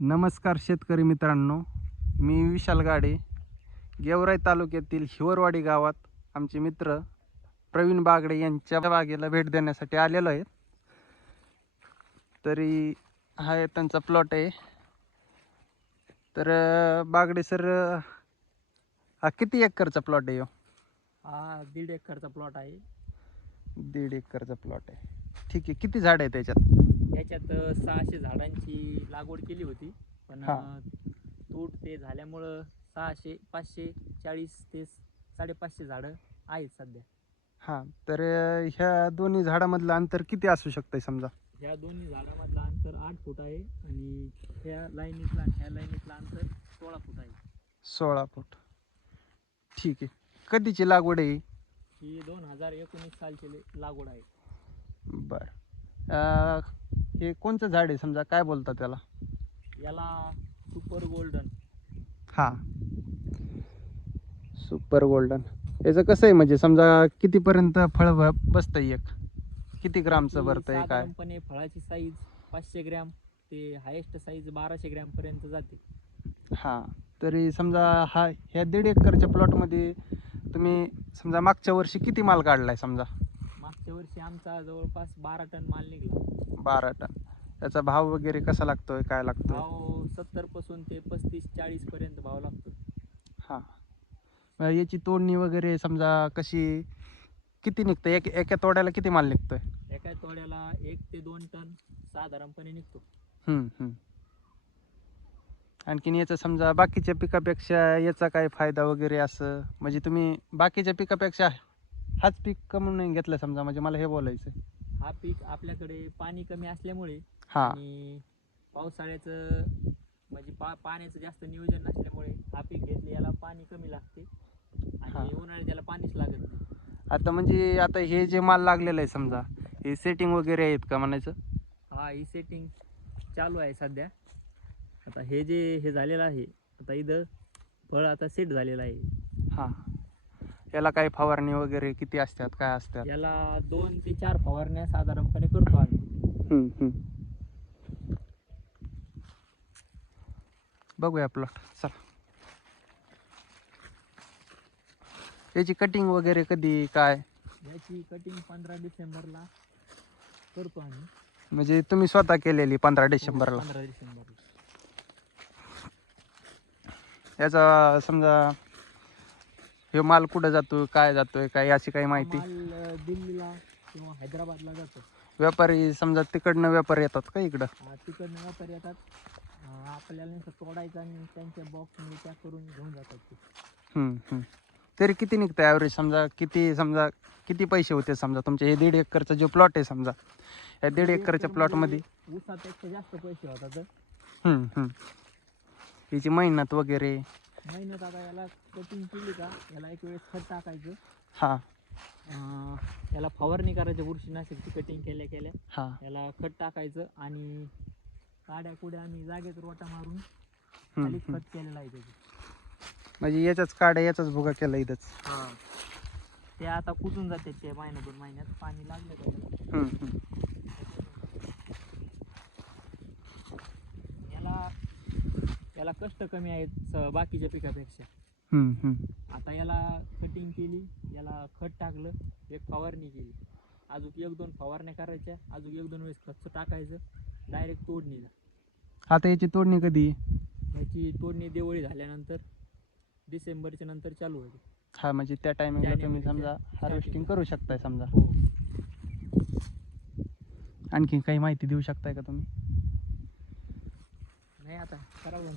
नमस्कार शेतकरी मित्रांनो, मी विशाल गाडे गेवराई तालुक्यातील हिवरवाडी गावात आमचे मित्र प्रवीण बागडे यांच्या बागेला भेट देण्यासाठी आलेलो आहे. तरी हा त्यांचा प्लॉट आहे. तर बागडे सर, हा किती एकरचा प्लॉट आहे? हा 1.5 एकरचा प्लॉट आहे. 1.5 एकरचा प्लॉट आहे. ठीक आहे. किती झाड आहे त्याच्यात? त्याच्यात 600 झाडांची लागवड केली होती, पण हा. तूट ते झाल्यामुळं 540 ते 550 झाडं आहेत सध्या. हां, तर ह्या दोन्ही झाडामधलं अंतर किती असू शकतं समजा? ह्या दोन्ही झाडामधलं अंतर 8 फूट आहे आणि ह्या लाईनीतला अंतर 16 फूट आहे. 16 फूट. ठीक आहे. कधीची लागवड आहे? ही 2019 सालची लागवड आहे. बरं. हे कोणतं झाड आहे समजा, काय बोलतात त्याला? याला सुपर गोल्डन. हां, सुपर गोल्डन. याचं कसं आहे म्हणजे समजा कितीपर्यंत फळ बसतं एक? किती ग्रामचं भरतं आहे काय? साधारणपणे फळाची साईज 500 ग्रॅम ते हायेस्ट साईज 1200 ग्रॅम पर्यंत जाते. हां, तरी समजा ह्या 1.5 एकरच्या प्लॉटमध्ये तुम्ही समजा मागच्या वर्षी किती माल काढलाय समजा? मागच्या वर्षी आमचा जवळपास 12 टन माल निघाला. 12 टन. त्याचा भाव वगैरे कसा लागतोय, काय लागतोय? भाव 70 पासून ते 35-40 पर्यंत भाव लागतो. हां, याची तोडणी वगैरे समजा कशी, किती निघतं? एका तोड्याला किती माल निघतोय? एका तोड्याला 1 ते 2 टन साधारणपणे निघतो. आणखीन याचा समजा बाकीच्या पिकापेक्षा याचा काय फायदा वगैरे असं, म्हणजे तुम्ही बाकीच्या पिकापेक्षा हाच पीक का म्हणून घेतलं समजा, म्हणजे मला हे बोलायचं आहे. हा पीक आपल्याकडे पाणी कमी असल्यामुळे हां. आणि पावसाळ्याचं म्हणजे पाण्याचं जास्त नियोजन नसल्यामुळे हा पीक घेतले. याला पाणी कमी लागते हां. आणि उन्हाळ्यात त्याला पाणीच लागत नाही. आता म्हणजे आता हे जे माल लागलेलं आहे समजा, हे सेटिंग वगैरे आहेत का म्हणायचं? हा, ही सेटिंग चालू आहे सध्या. आता हे झालेलं आहे, आता इथं फळ आता सेट झालेलं आहे. हां, याला काही फवारणी वगैरे किती असतात, काय असतात? याला 2 ते 4 फवारण्या साधारणपणे करतो आम्ही. बघूया प्लॉट, चला. याची कटिंग वगैरे कधी काय? याची कटिंग 15 डिसेंबरला करतो आम्ही. म्हणजे तुम्ही स्वतः केलेली 15 डिसेंबरला? 15 डिसेंबरला. याचा समजा हे माल कुठं जातो, काय जातोय, काय याची काही माहिती? माल दिल्लीला किंवा हैदराबादला जातो. व्यापारी समजा तिकडनं व्यापारी येतात का इकडं? तिकडनं व्यापारी येतात. आपल्याला नुसतं तोडायचं आणि त्यांच्या बॉक्समध्ये पॅक करून घेऊन जातात ते. तरी किती निघतं ॲव्हरेज समजा, किती पैसे होते समजा तुमचे हे 1.5 एकरचा जो प्लॉट आहे समजा, या 1.5 एकरच्या प्लॉटमध्ये? ऊसापेक्षा जास्त पैसे होतात. याची मेहनत वगैरे? मेहनत आता याला कटिंग केली का याला एक वेळेस खत टाकायचं. हां. याला फवारणी करायचं बुरशीनाशकची कटिंग केल्या हां. याला खत टाकायचं आणि काड्या कुड्या आम्ही जागेत रोटा मारून खाली खत केलेलं आहे त्याची. म्हणजे याच्याच काड्या, याचाच भुगा केला इथंच? ते आता कुजून जाते ते महिना 2 महिन्यात पाणी लागलं त्याला. याला कष्ट कमी आहेत बाकीच्या पिकापेक्षा. आता याला कटिंग केली, याला खत टाकलं, एक फवारणी केली, अजून 1-2 फवारण्या करायच्या, अजून 1-2 वेळेस खत टाकायचं, डायरेक्ट तोडणीला. आता याची तोडणी कधी? याची तोडणी दिवाळी झाल्यानंतर डिसेंबरच्या नंतर चालू होईल. हा, म्हणजे त्या टायमिंगला तुम्ही समजा हार्वेस्टिंग करू शकताय समजा. आणखी काही माहिती देऊ शकताय का तुम्ही? नाही, आता करावं.